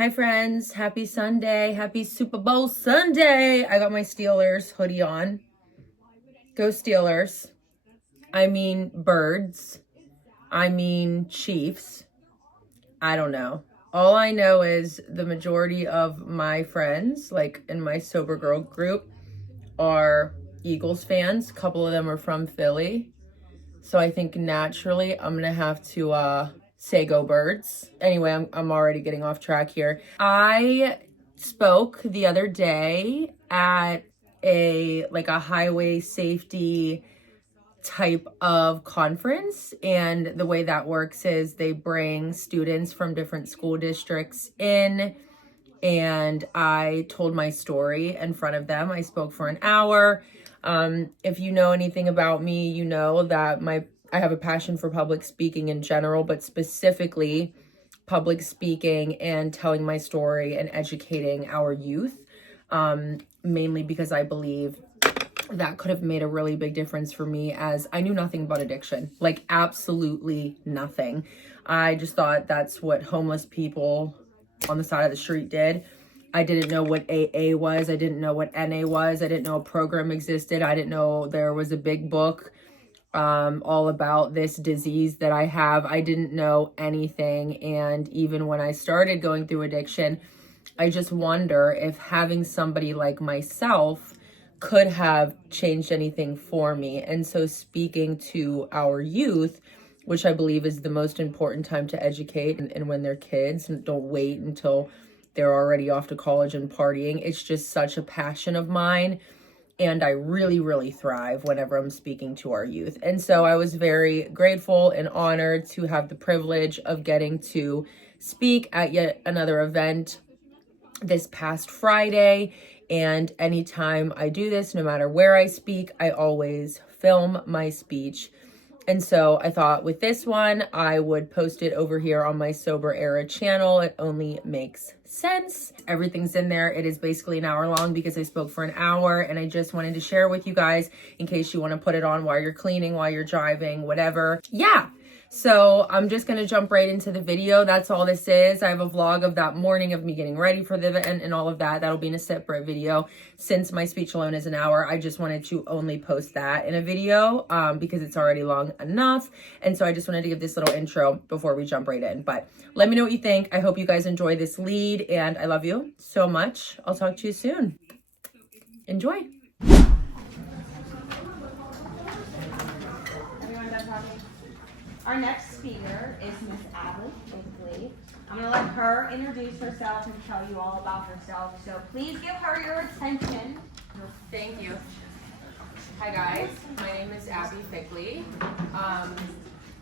Hi friends, happy Sunday, happy Super Bowl Sunday. I got my Steelers hoodie on. Go Steelers. I mean birds. I mean Chiefs. I don't know. All I know is the majority of my friends, like in my sober girl group, are Eagles fans. A couple of them are from Philly. So I think naturally I'm going to have to say go birds. Anyway, I'm already getting off track here. I spoke the other day at a highway safety type of conference, and the way that works is they bring students from different school districts in, and I told my story in front of them. I spoke for an hour. If you know anything about me, you know that I have a passion for public speaking in general, but specifically public speaking and telling my story and educating our youth, mainly because I believe that could have made a really big difference for me, as I knew nothing about addiction, like absolutely nothing. I just thought that's what homeless people on the side of the street did. I didn't know what AA was. I didn't know what NA was. I didn't know a program existed. I didn't know there was a big book all about this disease that I have. I didn't know anything. And even when I started going through addiction, I just wonder if having somebody like myself could have changed anything for me. And so speaking to our youth, which I believe is the most important time to educate, and when they're kids, and don't wait until they're already off to college and partying. It's just such a passion of mine. And I really, really thrive whenever I'm speaking to our youth. And so I was very grateful and honored to have the privilege of getting to speak at yet another event this past Friday. And anytime I do this, no matter where I speak, I always film my speech. And so I thought with this one, I would post it over here on my Sober Era channel. It only makes sense. Everything's in there. It is basically an hour long because I spoke for an hour, and I just wanted to share with you guys in case you want to put it on while you're cleaning, while you're driving, whatever. Yeah. So I'm just going to jump right into the video. That's all this is. I have a vlog of that morning of me getting ready for the event and all of that. That'll be in a separate video. Since my speech alone is an hour, I just wanted to only post that in a video because it's already long enough. And so I just wanted to give this little intro before we jump right in. But let me know what you think. I hope you guys enjoy this lead, and I love you so much. I'll talk to you soon. Enjoy. Our next speaker is Miss Abbeys Links. I'm going to let her introduce herself and tell you all about herself. So please give her your attention. Thank you. Hi guys, my name is Abbeys Links.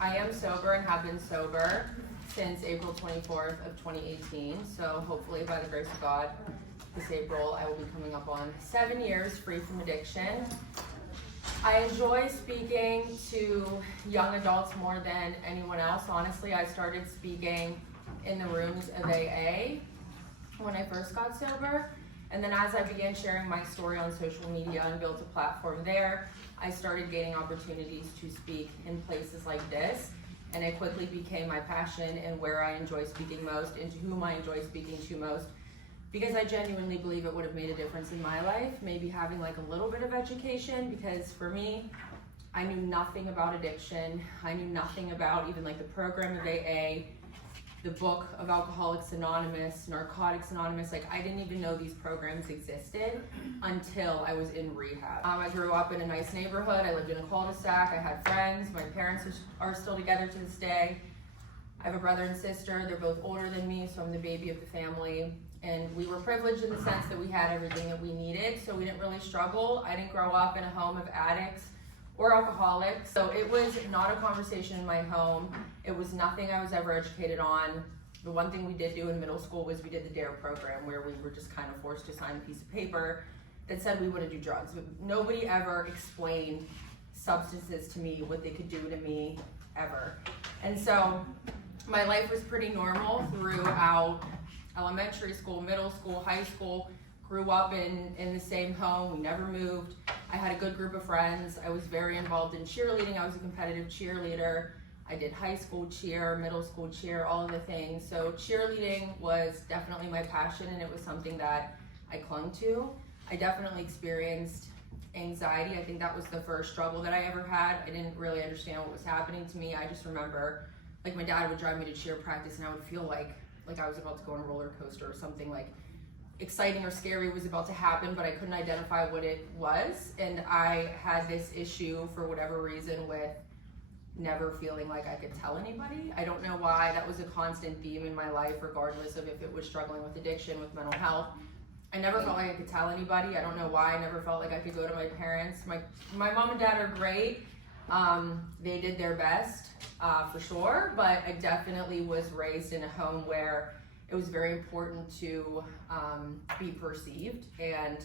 I am sober and have been sober since April 24th of 2018. So hopefully by the grace of God, this April I will be coming up on 7 years free from addiction. I enjoy speaking to young adults more than anyone else. Honestly, I started speaking in the rooms of AA when I first got sober. And then as I began sharing my story on social media and built a platform there, I started gaining opportunities to speak in places like this. And it quickly became my passion and where I enjoy speaking most and to whom I enjoy speaking to most. Because I genuinely believe it would have made a difference in my life, maybe having like a little bit of education, because for me, I knew nothing about addiction. I knew nothing about even like the program of AA, the book of Alcoholics Anonymous, Narcotics Anonymous. Like I didn't even know these programs existed until I was in rehab. I grew up in a nice neighborhood. I lived in a cul-de-sac. I had friends. My parents are still together to this day. I have a brother and sister. They're both older than me, so I'm the baby of the family. And we were privileged in the sense that we had everything that we needed, so we didn't really struggle. I didn't grow up in a home of addicts or alcoholics, so it was not a conversation in my home. It was nothing I was ever educated on. The one thing we did do in middle school was we did the DARE program, where we were just kind of forced to sign a piece of paper that said we wouldn't do drugs. But nobody ever explained substances to me, what they could do to me, ever. And so my life was pretty normal throughout elementary school, middle school, high school. Grew up in the same home. We never moved. I had a good group of friends. I was very involved in cheerleading. I was a competitive cheerleader. I did high school cheer, middle school cheer, all of the things. So cheerleading was definitely my passion, and it was something that I clung to. I definitely experienced anxiety. I think that was the first struggle that I ever had. I didn't really understand what was happening to me. I just remember, like, my dad would drive me to cheer practice, and I would feel like I was about to go on a roller coaster, or something like exciting or scary was about to happen, but I couldn't identify what it was. And I had this issue for whatever reason with never feeling like I could tell anybody. I don't know why. That was a constant theme in my life, regardless of if it was struggling with addiction, with mental health. I never felt like I could tell anybody. I don't know why. I never felt like I could go to my parents. My mom and dad are great. They did their best, for sure, but I definitely was raised in a home where it was very important to be perceived, and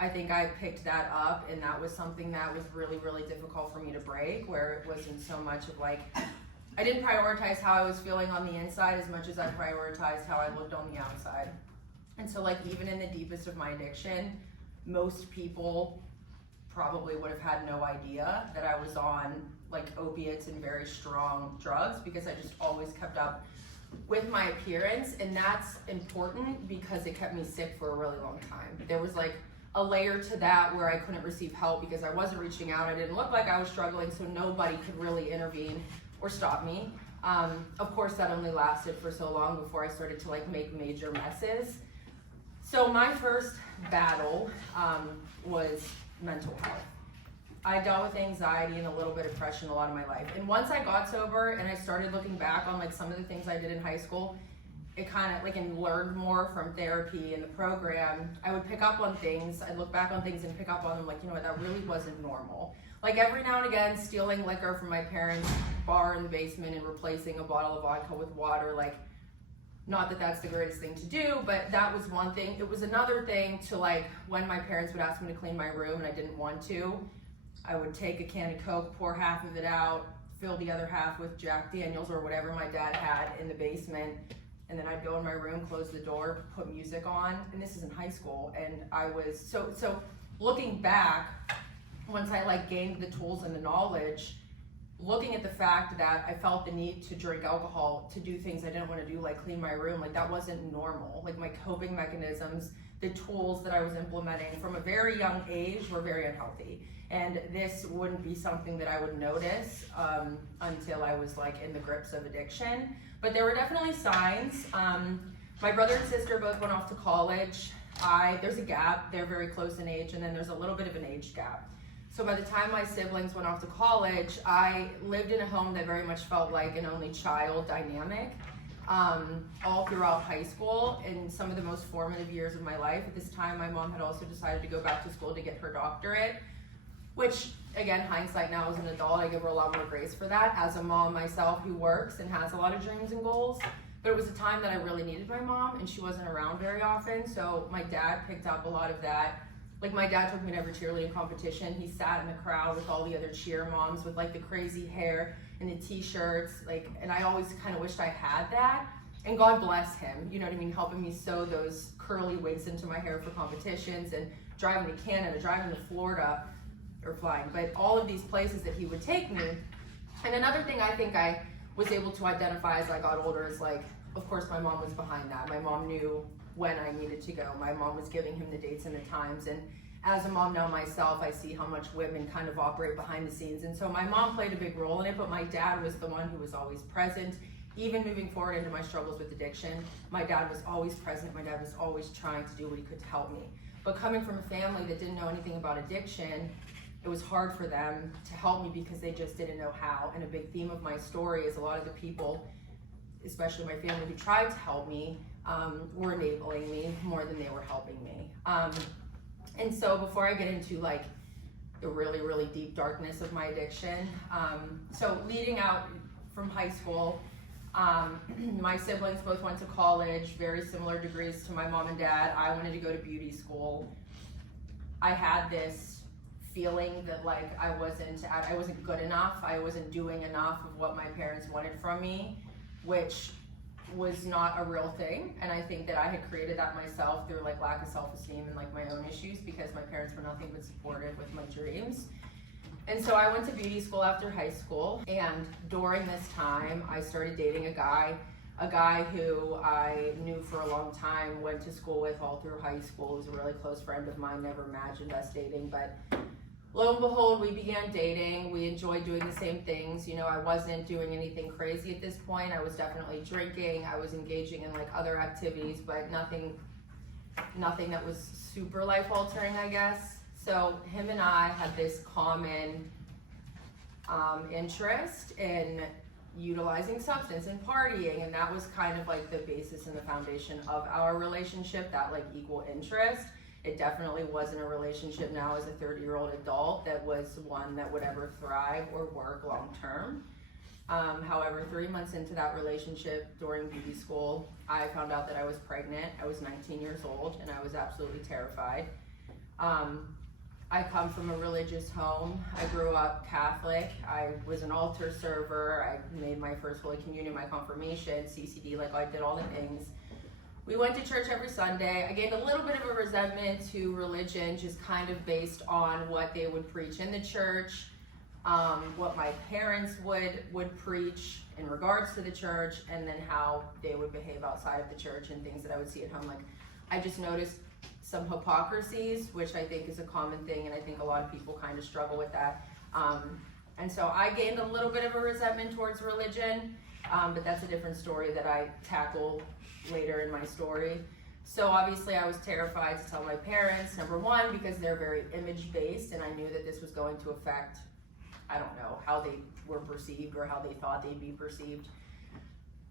I think I picked that up, and that was something that was really, really difficult for me to break, where it wasn't so much of like, I didn't prioritize how I was feeling on the inside as much as I prioritized how I looked on the outside. And so, like, even in the deepest of my addiction, most people probably would have had no idea that I was on like opiates and very strong drugs, because I just always kept up with my appearance, and that's important because it kept me sick for a really long time. There was like a layer to that where I couldn't receive help because I wasn't reaching out. I didn't look like I was struggling, so nobody could really intervene or stop me. Of course, that only lasted for so long before I started to like make major messes. So my first battle was mental health. I dealt with anxiety and a little bit of depression a lot of my life. And once I got sober and I started looking back on like some of the things I did in high school, it kind of like, and learned more from therapy and the program, I would pick up on things. I'd look back on things and pick up on them like, you know what, that really wasn't normal. Like every now and again, stealing liquor from my parents' bar in the basement and replacing a bottle of vodka with water, like, not that that's the greatest thing to do, but that was one thing. It was another thing to like, when my parents would ask me to clean my room and I didn't want to, I would take a can of Coke, pour half of it out, fill the other half with Jack Daniels or whatever my dad had in the basement, and then I'd go in my room, close the door, put music on, and this is in high school, and I was, so looking back, once I like gained the tools and the knowledge, looking at the fact that I felt the need to drink alcohol, to do things I didn't want to do, like clean my room, like that wasn't normal. Like my coping mechanisms, the tools that I was implementing from a very young age were very unhealthy. And this wouldn't be something that I would notice until I was like in the grips of addiction. But there were definitely signs. My brother and sister both went off to college. There's a gap, they're very close in age, and then there's a little bit of an age gap. So by the time my siblings went off to college, I lived in a home that very much felt like an only child dynamic. All throughout high school and some of the most formative years of my life. At this time, my mom had also decided to go back to school to get her doctorate, which again, hindsight now as an adult, I give her a lot more grace for that. As a mom myself who works and has a lot of dreams and goals, but it was a time that I really needed my mom and she wasn't around very often. So my dad picked up a lot of that. Like my dad took me to every cheerleading competition. He sat in the crowd with all the other cheer moms with like the crazy hair and the t-shirts, like, and I always kind of wished I had that. And God bless him, you know what I mean, helping me sew those curly wigs into my hair for competitions and driving to Canada, driving to Florida, or flying, but all of these places that he would take me. And another thing I think I was able to identify as I got older is like, of course my mom was behind that. My mom knew when I needed to go. My mom was giving him the dates and the times, and as a mom now myself, I see how much women kind of operate behind the scenes. And so my mom played a big role in it, but my dad was the one who was always present. Even moving forward into my struggles with addiction, my dad was always present. My dad was always trying to do what he could to help me. But coming from a family that didn't know anything about addiction, it was hard for them to help me because they just didn't know how. And a big theme of my story is a lot of the people, especially my family who tried to help me, were enabling me more than they were helping me. And so before I get into like the really, really deep darkness of my addiction, so leading out from high school, my siblings both went to college, very similar degrees to my mom and dad. I wanted to go to beauty school. I had this feeling that like I wasn't good enough. I wasn't doing enough of what my parents wanted from me, which was not a real thing. And I think that I had created that myself through like lack of self-esteem and like my own issues, because my parents were nothing but supportive with my dreams. And so I went to beauty school after high school, and during this time, I started dating a guy who I knew for a long time, went to school with all through high school. He was a really close friend of mine, never imagined us dating, but lo and behold, we began dating. We enjoyed doing the same things. You know, I wasn't doing anything crazy at this point. I was definitely drinking. I was engaging in like other activities, but nothing that was super life altering, I guess. So him and I had this common interest in utilizing substance and partying, and that was kind of like the basis and the foundation of our relationship, that like equal interest. It definitely wasn't a relationship now as a 30-year-old adult that was one that would ever thrive or work long term. However, 3 months into that relationship during beauty school, I found out that I was pregnant. I was 19 years old and I was absolutely terrified. I come from a religious home. I grew up Catholic. I was an altar server. I made my first Holy Communion, my confirmation, CCD, like I did all the things. We went to church every Sunday. I gained a little bit of a resentment to religion, just kind of based on what they would preach in the church, what my parents would preach in regards to the church, and then how they would behave outside of the church and things that I would see at home. Like, I just noticed some hypocrisies, which I think is a common thing, and I think a lot of people kind of struggle with that. And so I gained a little bit of a resentment towards religion, but that's a different story that I tackle later in my story. So obviously I was terrified to tell my parents, number one, because they're very image-based, and I knew that this was going to affect, I don't know, how they were perceived or how they thought they'd be perceived.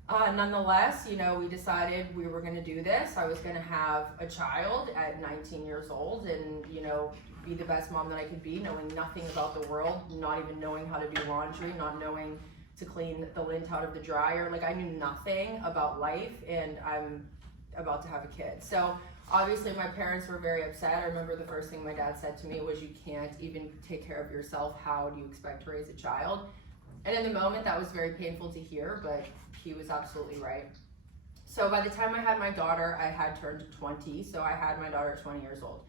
Nonetheless, you know, we decided we were going to do this. I was going to have a child at 19 years old and, you know, be the best mom that I could be, knowing nothing about the world, not even knowing how to do laundry, not knowing to clean the lint out of the dryer. Like, I knew nothing about life, and I'm about to have a kid. So obviously my parents were very upset. I remember the first thing my dad said to me was, "You can't even take care of yourself. How do you expect to raise a child?" And in the moment, that was very painful to hear, but he was absolutely right. So by the time I had my daughter, I had turned 20. So I had my daughter at 20 years old.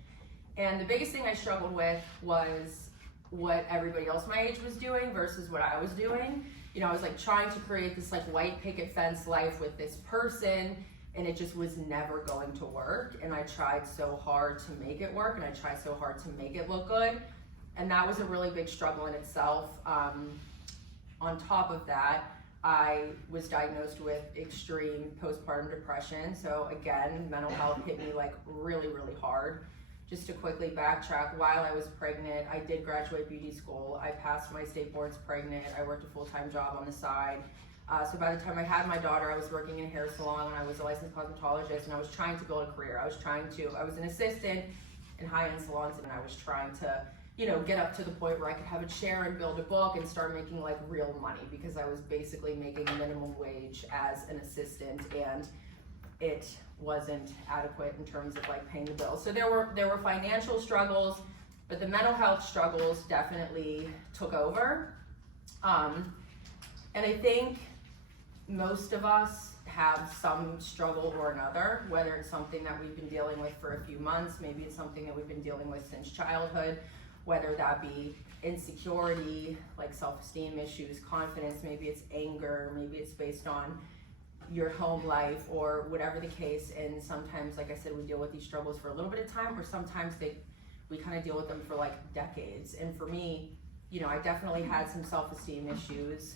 And the biggest thing I struggled with was what everybody else my age was doing versus what I was doing. You know, I was like trying to create this like white picket fence life with this person, and it just was never going to work. And I tried so hard to make it work, and I tried so hard to make it look good. And that was a really big struggle in itself. On top of that, I was diagnosed with extreme postpartum depression. So again, mental health hit me like really, really hard. Just to quickly backtrack, while I was pregnant, I did graduate beauty school. I passed my state boards pregnant. I worked a full-time job on the side. So by the time I had my daughter, I was working in a hair salon, and I was a licensed cosmetologist, and I was trying to build a career. I was an assistant in high-end salons, and I was trying to, you know, get up to the point where I could have a chair and build a book and start making like real money, because I was basically making minimum wage as an assistant, and it wasn't adequate in terms of like paying the bills. So there were financial struggles, but the mental health struggles definitely took over. And I think most of us have some struggle or another, whether it's something that we've been dealing with for a few months, maybe it's something that we've been dealing with since childhood, whether that be insecurity, like self-esteem issues, confidence, maybe it's anger, maybe it's based on your home life or whatever the case. And sometimes, like I said, we deal with these struggles for a little bit of time, or sometimes we kind of deal with them for like decades. And for me, you know, I definitely had some self-esteem issues,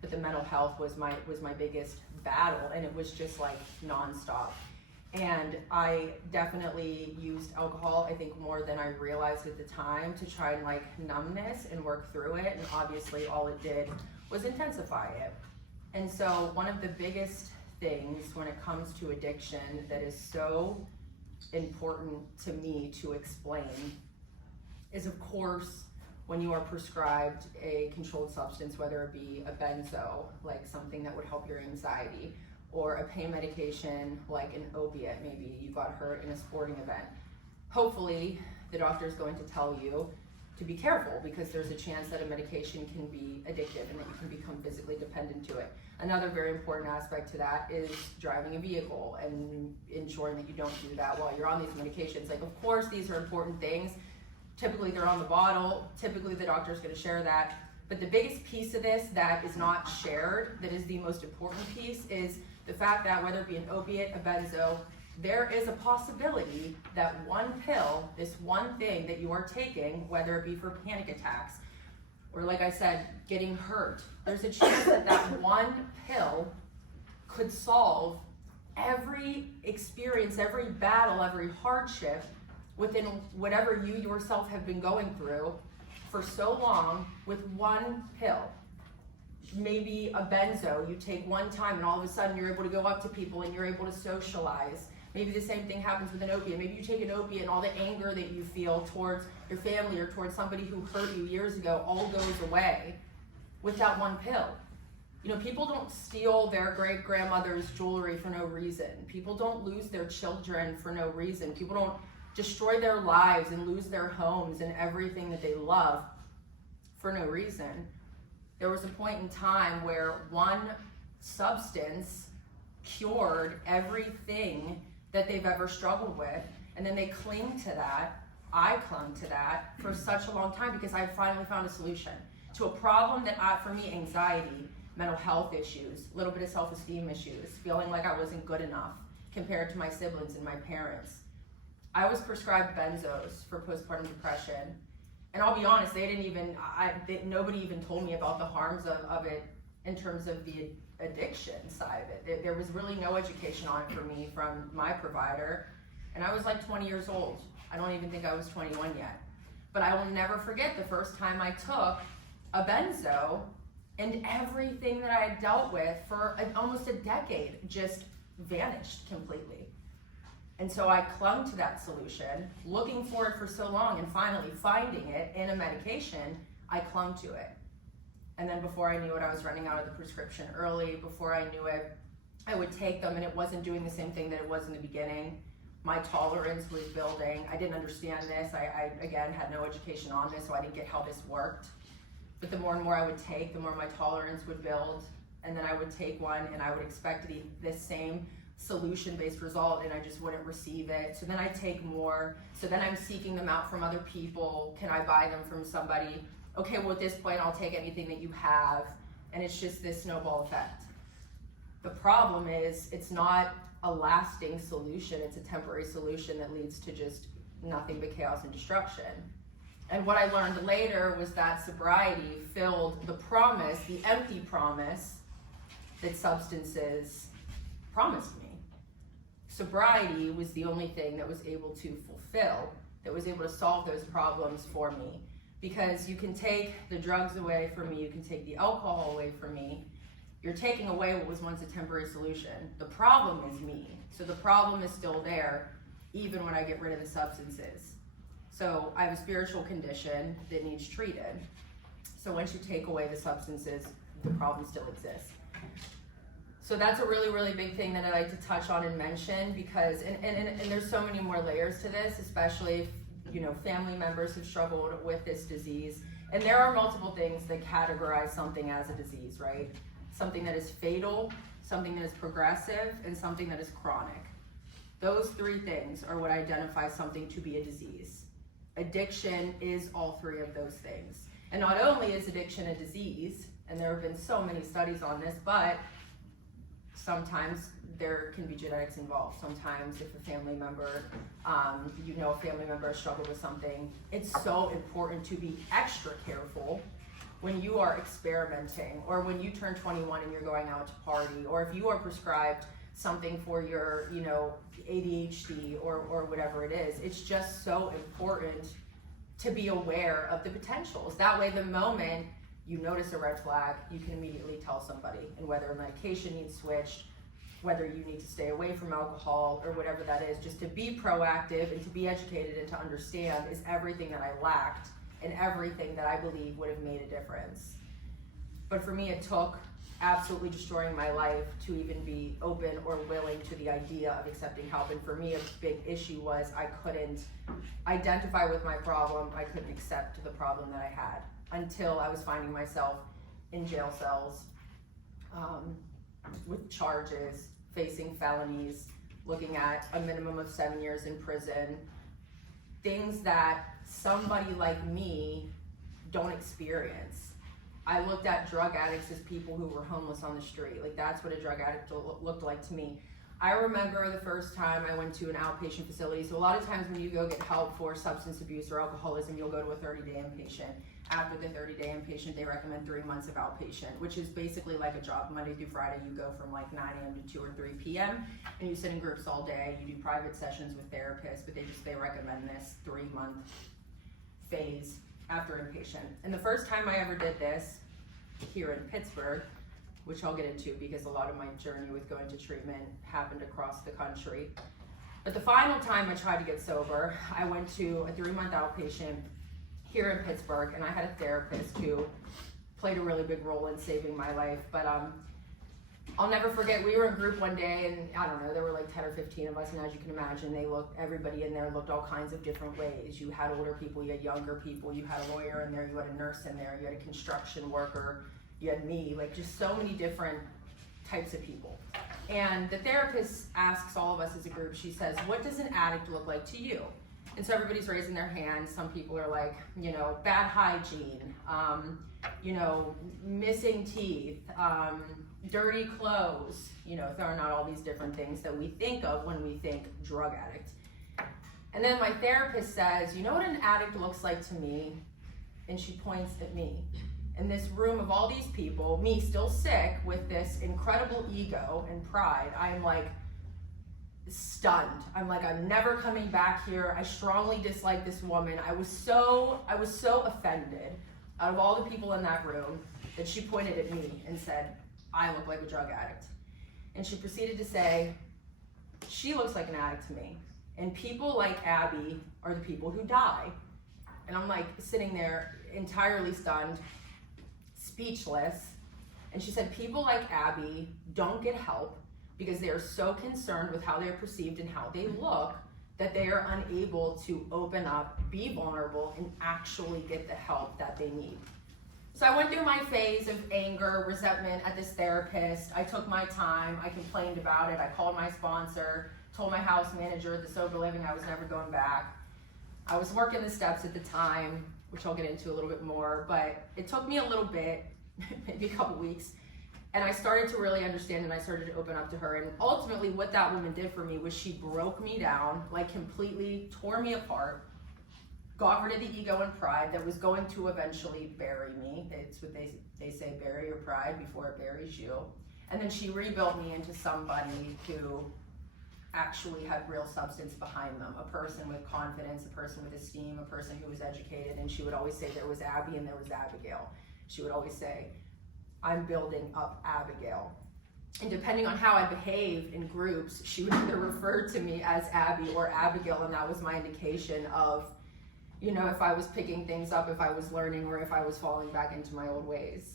but the mental health was my biggest battle, and it was just like nonstop. And I definitely used alcohol, I think, more than I realized at the time, to try and like numb this and work through it. And obviously all it did was intensify it. And so one of the biggest things when it comes to addiction that is so important to me to explain is, of course, when you are prescribed a controlled substance, whether it be a benzo, like something that would help your anxiety, or a pain medication like an opiate, maybe you got hurt in a sporting event. Hopefully, the doctor is going to tell you to be careful, because there's a chance that a medication can be addictive and that you can become physically dependent to it. Another very important aspect to that is driving a vehicle and ensuring that you don't do that while you're on these medications. Like, of course, these are important things, Typically they're on the bottle, typically the doctor's gonna share that. But the biggest piece of this that is not shared, that is the most important piece, is the fact that whether it be an opiate, a benzo, there is a possibility that one pill, this one thing that you are taking, whether it be for panic attacks, or like I said, getting hurt, there's a chance that that one pill could solve every experience, every battle, every hardship within whatever you yourself have been going through for so long with one pill. Maybe a benzo, you take one time and all of a sudden you're able to go up to people and you're able to socialize. Maybe the same thing happens with an opiate. Maybe you take an opiate and all the anger that you feel towards your family or towards somebody who hurt you years ago all goes away with that one pill. You know, people don't steal their great-grandmother's jewelry for no reason. People don't lose their children for no reason. People don't destroy their lives and lose their homes and everything that they love for no reason. There was a point in time where one substance cured everything that they've ever struggled with, and then they cling to that. I clung to that for such a long time because I finally found a solution to a problem that for me, anxiety, mental health issues, a little bit of self-esteem issues, feeling like I wasn't good enough compared to my siblings and my parents. I was prescribed benzos for postpartum depression. And I'll be honest, nobody even told me about the harms of it in terms of the addiction side of it. There was really no education on it for me from my provider. And I was like 20 years old. I don't even think I was 21 yet. But I will never forget the first time I took a benzo, and everything that I had dealt with for almost a decade just vanished completely. And so I clung to that solution, looking for it for so long, and finally finding it in a medication, I clung to it. And then before I knew it, I was running out of the prescription early. Before I knew it, I would take them and it wasn't doing the same thing that it was in the beginning. My tolerance was building. I didn't understand this. I again, had no education on this, so I didn't get how this worked. But the more and more I would take, the more my tolerance would build. And then I would take one and I would expect this same solution-based result, and I just wouldn't receive it. So then I take more. So then I'm seeking them out from other people. Can I buy them from somebody? Okay, well at this point I'll take anything that you have. And it's just this snowball effect. The problem is it's not a lasting solution. It's a temporary solution that leads to just nothing but chaos and destruction. And what I learned later was that sobriety filled the promise, the empty promise that substances promised me. Sobriety was the only thing that was able to fulfill, that was able to solve those problems for me. Because you can take the drugs away from me, you can take the alcohol away from me, you're taking away what was once a temporary solution. The problem is me. So the problem is still there, even when I get rid of the substances. So I have a spiritual condition that needs treated. So once you take away the substances, the problem still exists. So that's a really, really big thing that I like to touch on and mention, because, and there's so many more layers to this, especially if, family members have struggled with this disease. And there are multiple things that categorize something as a disease, right? Something that is fatal, something that is progressive, and something that is chronic. Those three things are what identify something to be a disease. Addiction is all three of those things. And not only is addiction a disease, and there have been so many studies on this, but sometimes there can be genetics involved. Sometimes if a family member, a family member has struggled with something, it's so important to be extra careful when you are experimenting, or when you turn 21 and you're going out to party, or if you are prescribed something for your, ADHD or whatever it is. It's just so important to be aware of the potentials. That way, the moment you notice a red flag, you can immediately tell somebody, and whether a medication needs switched, whether you need to stay away from alcohol or whatever that is, just to be proactive and to be educated and to understand is everything that I lacked and everything that I believe would have made a difference. But for me, it took absolutely destroying my life to even be open or willing to the idea of accepting help. And for me, a big issue was I couldn't identify with my problem. I couldn't accept the problem that I had until I was finding myself in jail cells with charges, facing felonies, looking at a minimum of 7 years in prison, things that somebody like me don't experience. I looked at drug addicts as people who were homeless on the street. Like, that's what a drug addict looked like to me. I remember the first time I went to an outpatient facility. So a lot of times when you go get help for substance abuse or alcoholism, you'll go to a 30-day inpatient. After the 30-day inpatient, they recommend 3 months of outpatient, which is basically like a job. Monday through Friday, you go from like 9 a.m. to 2 or 3 p.m. and you sit in groups all day. You do private sessions with therapists, but they recommend this 3-month phase after inpatient. And the first time I ever did this here in Pittsburgh, which I'll get into because a lot of my journey with going to treatment happened across the country. But the final time I tried to get sober, I went to a 3-month outpatient here in Pittsburgh, and I had a therapist who played a really big role in saving my life. But I'll never forget, we were in group one day, and I don't know, there were like 10 or 15 of us, and as you can imagine, everybody in there looked all kinds of different ways. You had older people, you had younger people, you had a lawyer in there, you had a nurse in there, you had a construction worker, you had me, like just so many different types of people. And the therapist asks all of us as a group, she says, what does an addict look like to you? And so everybody's raising their hands. Some people are like, bad hygiene, missing teeth, dirty clothes, throwing out all these different things that we think of when we think drug addict. And then my therapist says, you know what an addict looks like to me? And she points at me. In this room of all these people, me still sick with this incredible ego and pride, I am like stunned. I'm like, I'm never coming back here. I strongly dislike this woman. I was so offended out of all the people in that room that she pointed at me and said, I look like a drug addict. And she proceeded to say, she looks like an addict to me. And people like Abby are the people who die. And I'm like sitting there entirely stunned, speechless. And she said, people like Abby don't get help because they are so concerned with how they're perceived and how they look that they are unable to open up, be vulnerable, and actually get the help that they need. So I went through my phase of anger, resentment at this therapist. I took my time, I complained about it, I called my sponsor, told my house manager at the sober living I was never going back. I was working the steps at the time, which I'll get into a little bit more, but it took me a little bit, maybe a couple weeks, and I started to really understand and I started to open up to her. And ultimately what that woman did for me was she broke me down, like completely tore me apart, got rid of the ego and pride that was going to eventually bury me. It's what they say, bury your pride before it buries you. And then she rebuilt me into somebody who actually had real substance behind them, a person with confidence, a person with esteem, a person who was educated. And she would always say there was Abby and there was Abigail. She would always say, I'm building up Abigail. And depending on how I behaved in groups, she would either refer to me as Abby or Abigail, and that was my indication of, if I was picking things up, if I was learning, or if I was falling back into my old ways.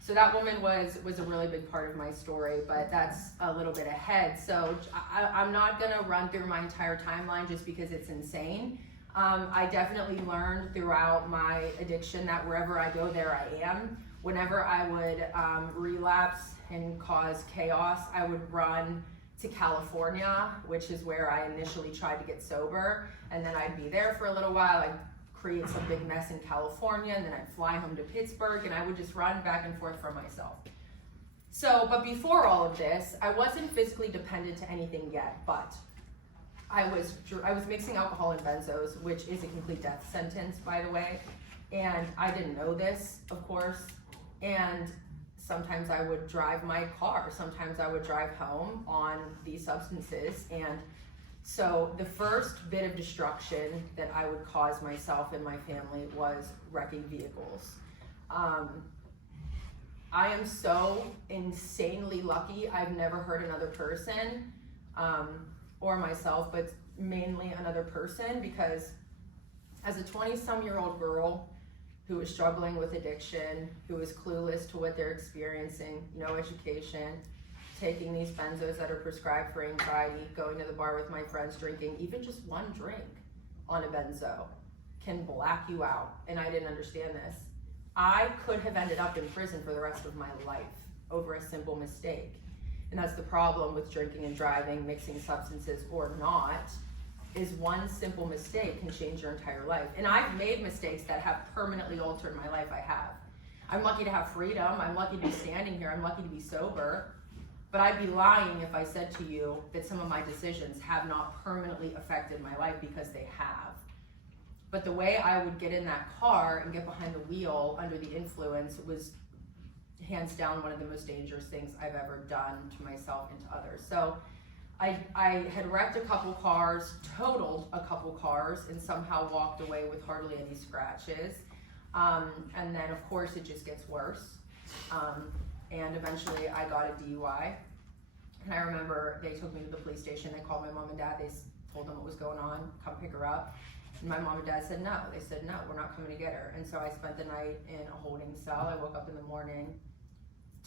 So that woman was a really big part of my story, but that's a little bit ahead. So I'm not gonna run through my entire timeline just because it's insane. I definitely learned throughout my addiction that wherever I go, there I am. Whenever I would relapse and cause chaos, I would run to California, which is where I initially tried to get sober. And then I'd be there for a little while. I'd create some big mess in California, and then I'd fly home to Pittsburgh, and I would just run back and forth for myself. So, but before all of this, I wasn't physically dependent to anything yet, but I was mixing alcohol and benzos, which is a complete death sentence, by the way. And I didn't know this, of course. And sometimes I would drive my car. Sometimes I would drive home on these substances. And so the first bit of destruction that I would cause myself and my family was wrecking vehicles. I am so insanely lucky. I've never hurt another person or myself, but mainly another person, because as a 20-some-year-old girl who is struggling with addiction, who is clueless to what they're experiencing, no education, taking these benzos that are prescribed for anxiety, going to the bar with my friends, drinking even just one drink on a benzo can black you out. And I didn't understand this. I could have ended up in prison for the rest of my life over a simple mistake. And that's the problem with drinking and driving, mixing substances or not. is one simple mistake can change your entire life. And I've made mistakes that have permanently altered my life. I have. I'm lucky to have freedom. I'm lucky to be standing here. I'm lucky to be sober. But I'd be lying if I said to you that some of my decisions have not permanently affected my life, because they have. But the way I would get in that car and get behind the wheel under the influence was hands down one of the most dangerous things I've ever done to myself and to others. So I had wrecked a couple cars, totaled a couple cars, and somehow walked away with hardly any scratches. And then of course it just gets worse. And eventually I got a DUI. And I remember they took me to the police station. They called my mom and dad. They told them what was going on, come pick her up. And my mom and dad said no. They said, no, we're not coming to get her. And so I spent the night in a holding cell. I woke up in the morning.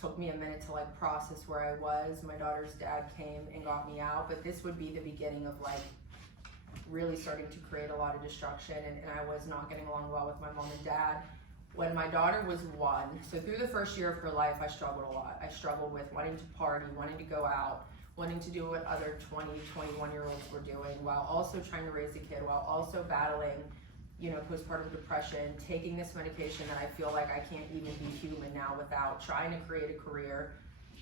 Took me a minute to like process where I was. My daughter's dad came and got me out, but this would be the beginning of like really starting to create a lot of destruction, and I was not getting along well with my mom and dad. When my daughter was 1, so through the first year of her life, I struggled a lot. I struggled with wanting to party, wanting to go out, wanting to do what other 20, 21-year-olds were doing, while also trying to raise a kid, while also battling, you know, postpartum depression, taking this medication that I feel like I can't even be human now without, trying to create a career,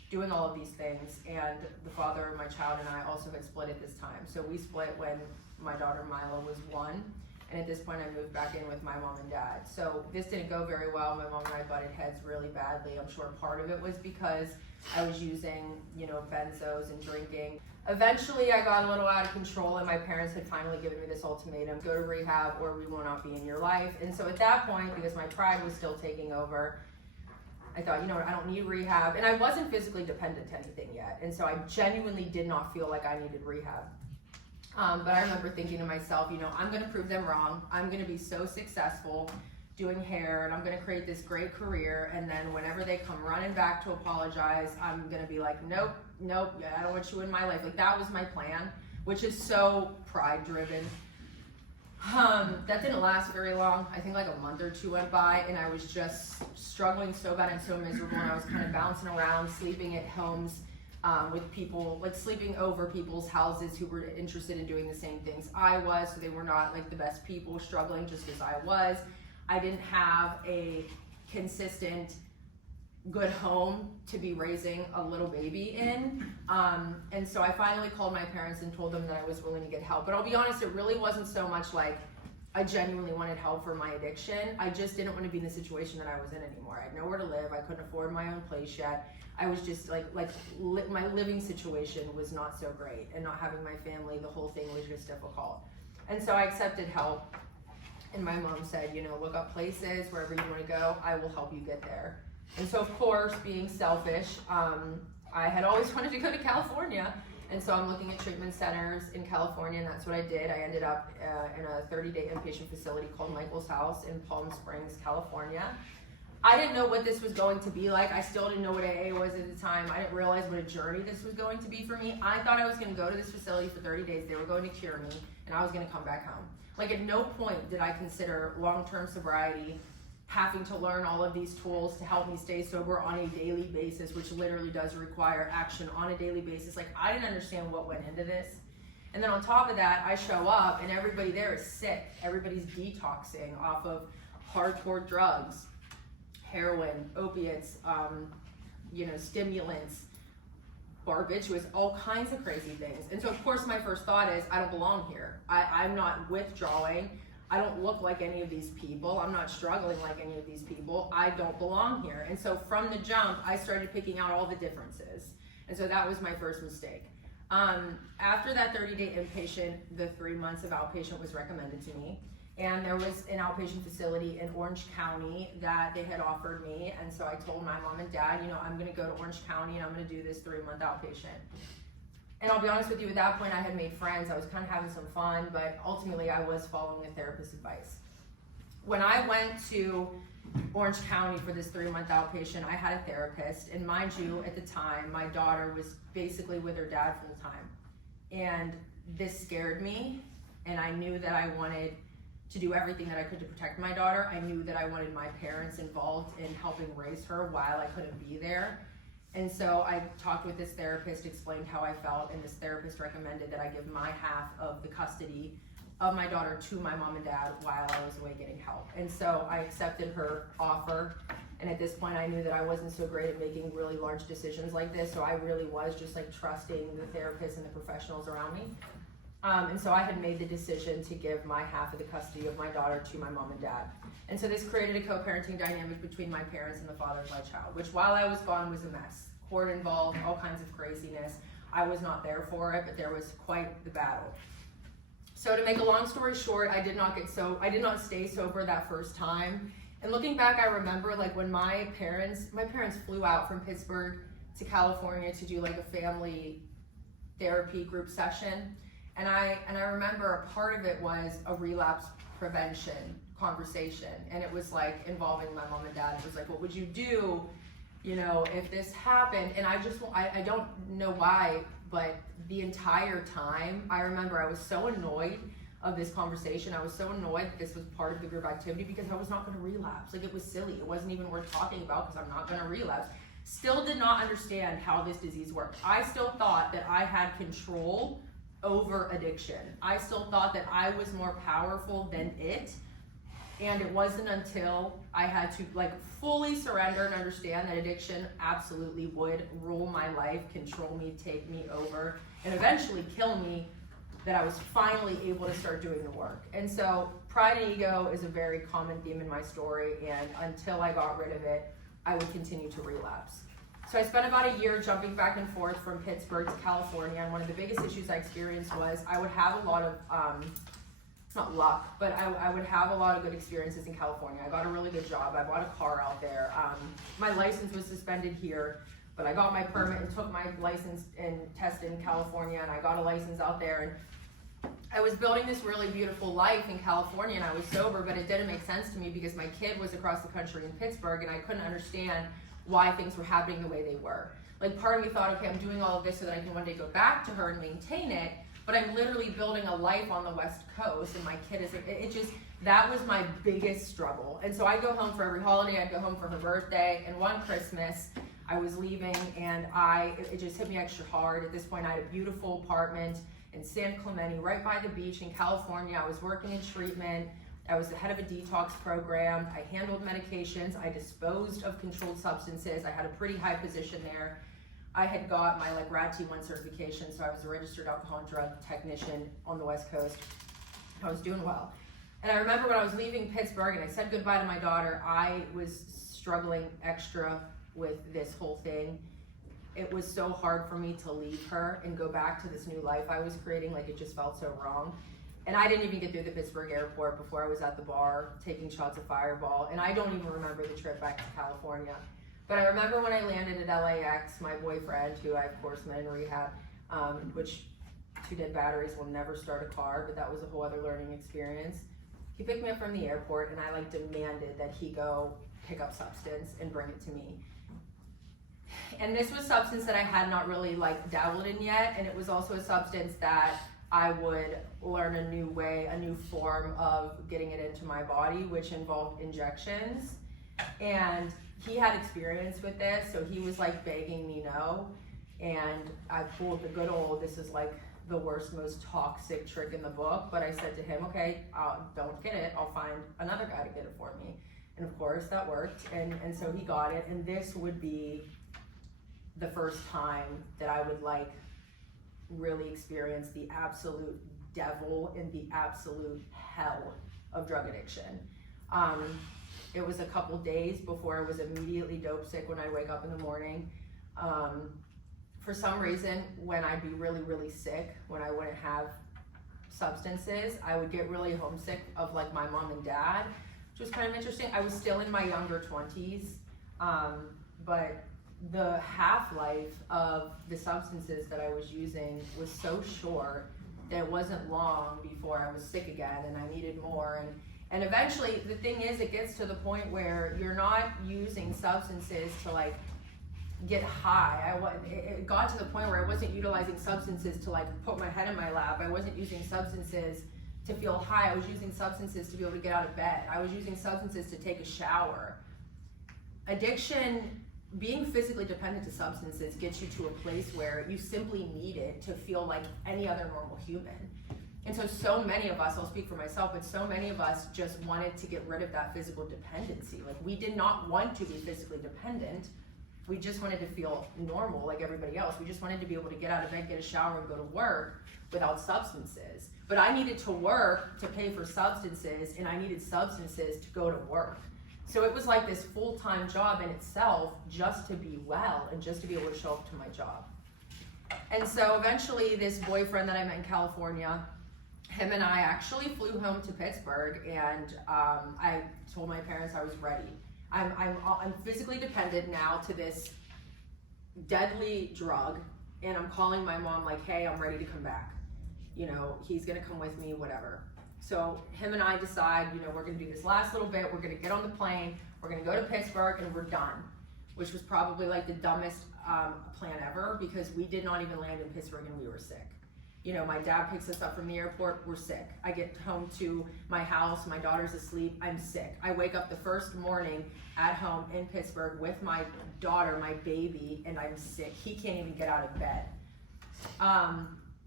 doing all of these things. And the father of my child and I also had split at this time. So we split when my daughter Mila was 1. And at this point I moved back in with my mom and dad. So this didn't go very well. My mom and I butted heads really badly. I'm sure part of it was because I was using, you know, benzos and drinking. Eventually I got a little out of control, and my parents had finally given me this ultimatum: go to rehab or we will not be in your life. And so at that point, because my pride was still taking over, I thought, you know what, I don't need rehab. And I wasn't physically dependent to anything yet. And so I genuinely did not feel like I needed rehab. But I remember thinking to myself, you know, I'm gonna prove them wrong. I'm gonna be so successful doing hair, and I'm gonna create this great career, and then whenever they come running back to apologize, I'm gonna be like, nope, I don't want you in my life. Like, that was my plan, which is so pride driven. That didn't last very long. I think like a month or 2 went by, and I was just struggling so bad and so miserable, and I was kind of bouncing around, sleeping at homes with people, like sleeping over people's houses who were interested in doing the same things I was, so they were not like the best people, struggling just as I was. I didn't have a consistent good home to be raising a little baby in. And so I finally called my parents and told them that I was willing to get help. But I'll be honest, it really wasn't so much like I genuinely wanted help for my addiction. I just didn't want to be in the situation that I was in anymore. I had nowhere to live. I couldn't afford my own place yet. I was just my living situation was not so great, and not having my family, the whole thing was just difficult. And so I accepted help. And my mom said, you know, look up places, wherever you want to go, I will help you get there. And so, of course, being selfish, I had always wanted to go to California. And so I'm looking at treatment centers in California, and that's what I did. I ended up in a 30-day inpatient facility called Michael's House in Palm Springs, California. I didn't know what this was going to be like. I still didn't know what AA was at the time. I didn't realize what a journey this was going to be for me. I thought I was going to go to this facility for 30 days. They were going to cure me, and I was going to come back home. Like, at no point did I consider long-term sobriety, having to learn all of these tools to help me stay sober on a daily basis, which literally does require action on a daily basis. Like, I didn't understand what went into this. And then on top of that, I show up and everybody there is sick. Everybody's detoxing off of hardcore drugs, heroin, opiates, stimulants, barbiturates, all kinds of crazy things. And so of course my first thought is, I don't belong here. I'm not withdrawing. I don't look like any of these people. I'm not struggling like any of these people. I don't belong here. And so from the jump, I started picking out all the differences. And so that was my first mistake. After that 30-day inpatient, the 3 months of outpatient was recommended to me. And there was an outpatient facility in Orange County that they had offered me. And so I told my mom and dad, you know, I'm gonna go to Orange County and I'm gonna do this 3-month outpatient. And I'll be honest with you, at that point I had made friends. I was kind of having some fun, but ultimately I was following a therapist's advice. When I went to Orange County for this 3-month outpatient, I had a therapist. And mind you, at the time, my daughter was basically with her dad full time. And this scared me. And I knew that I wanted to do everything that I could to protect my daughter. I knew that I wanted my parents involved in helping raise her while I couldn't be there. And so I talked with this therapist, explained how I felt, and this therapist recommended that I give my half of the custody of my daughter to my mom and dad while I was away getting help. And so I accepted her offer. And at this point I knew that I wasn't so great at making really large decisions like this. So I really was just like trusting the therapists and the professionals around me. And so I had made the decision to give my half of the custody of my daughter to my mom and dad. And so this created a co-parenting dynamic between my parents and the father of my child, which while I was gone was a mess. Court involved, all kinds of craziness. I was not there for it, but there was quite the battle. So to make a long story short, I did not stay sober that first time. And looking back, I remember like when my parents flew out from Pittsburgh to California to do like a family therapy group session. And I remember a part of it was a relapse prevention conversation. And it was like involving my mom and dad. It was like, what would you do, you know, if this happened? And I don't know why, but the entire time, I remember I was so annoyed of this conversation. I was so annoyed that this was part of the group activity because I was not going to relapse. Like, it was silly. It wasn't even worth talking about because I'm not going to relapse. Still did not understand how this disease worked. I still thought that I had control over addiction. I still thought that I was more powerful than it. And it wasn't until I had to like fully surrender and understand that addiction absolutely would rule my life, control me, take me over, and eventually kill me, that I was finally able to start doing the work. And so pride and ego is a very common theme in my story, and until I got rid of it, I would continue to relapse. So I spent about a year jumping back and forth from Pittsburgh to California, and one of the biggest issues I experienced was I would have a lot of, it's not luck, but I would have a lot of good experiences in California. I got a really good job. I bought a car out there. My license was suspended here, but I got my permit and took my license and tested in California, and I got a license out there. And I was building this really beautiful life in California, and I was sober, but it didn't make sense to me because my kid was across the country in Pittsburgh, and I couldn't understand why things were happening the way they were. Like, part of me thought, okay, I'm doing all of this so that I can one day go back to her and maintain it, but I'm literally building a life on the West Coast, and my kid is, that was my biggest struggle. And so I'd go home for every holiday. I'd go home for her birthday, and one Christmas, I was leaving, and it just hit me extra hard. At this point, I had a beautiful apartment in San Clemente, right by the beach in California. I was working in treatment. I was the head of a detox program. I handled medications. I disposed of controlled substances. I had a pretty high position there. I had got my like RAD T1 certification, so I was a registered alcohol and drug technician on the West Coast. I was doing well. And I remember when I was leaving Pittsburgh and I said goodbye to my daughter, I was struggling extra with this whole thing. It was so hard for me to leave her and go back to this new life I was creating. Like, it just felt so wrong. And I didn't even get through the Pittsburgh airport before I was at the bar taking shots of Fireball. And I don't even remember the trip back to California. But I remember when I landed at LAX, my boyfriend, who I of course met in rehab, which 2 dead batteries will never start a car, but that was a whole other learning experience. He picked me up from the airport, and I like demanded that he go pick up substance and bring it to me. And this was substance that I had not really like dabbled in yet, and it was also a substance that I would learn a new way, a new form of getting it into my body, which involved injections. And he had experience with this, so he was like begging me no. And I pulled the good old, this is like the worst, most toxic trick in the book, but I said to him, okay, don't get it, I'll find another guy to get it for me. And of course that worked, and so he got it, and this would be the first time that I would like really experience the absolute devil and the absolute hell of drug addiction. It was a couple days before I was immediately dope sick when I'd wake up in the morning. For some reason, when I'd be really, really sick, when I wouldn't have substances, I would get really homesick of like my mom and dad, which was kind of interesting. I was still in my younger 20s, but the half-life of the substances that I was using was so short that it wasn't long before I was sick again and I needed more. And eventually, the thing is, it gets to the point where you're not using substances to like get high. It got to the point where I wasn't utilizing substances to like put my head in my lap. I wasn't using substances to feel high. I was using substances to be able to get out of bed. I was using substances to take a shower. Addiction being physically dependent to substances gets you to a place where you simply need it to feel like any other normal human. And so many of us, I'll speak for myself, but so many of us just wanted to get rid of that physical dependency. Like, we did not want to be physically dependent. We just wanted to feel normal like everybody else. We just wanted to be able to get out of bed, get a shower, and go to work without substances. But I needed to work to pay for substances, and I needed substances to go to work. So it was like this full-time job in itself, just to be well and just to be able to show up to my job. And so eventually this boyfriend that I met in California, him and I actually flew home to Pittsburgh, and I told my parents I was ready. I'm physically dependent now to this deadly drug, and I'm calling my mom like, hey, I'm ready to come back. You know, he's gonna come with me, whatever. So him and I decide, you know, we're gonna do this last little bit, we're gonna get on the plane, we're gonna go to Pittsburgh, and we're done. Which was probably like the dumbest plan ever, because we did not even land in Pittsburgh and we were sick. You know, my dad picks us up from the airport, we're sick. I get home to my house, my daughter's asleep, I'm sick. I wake up the first morning at home in Pittsburgh with my daughter, my baby, and I'm sick. He can't even get out of bed.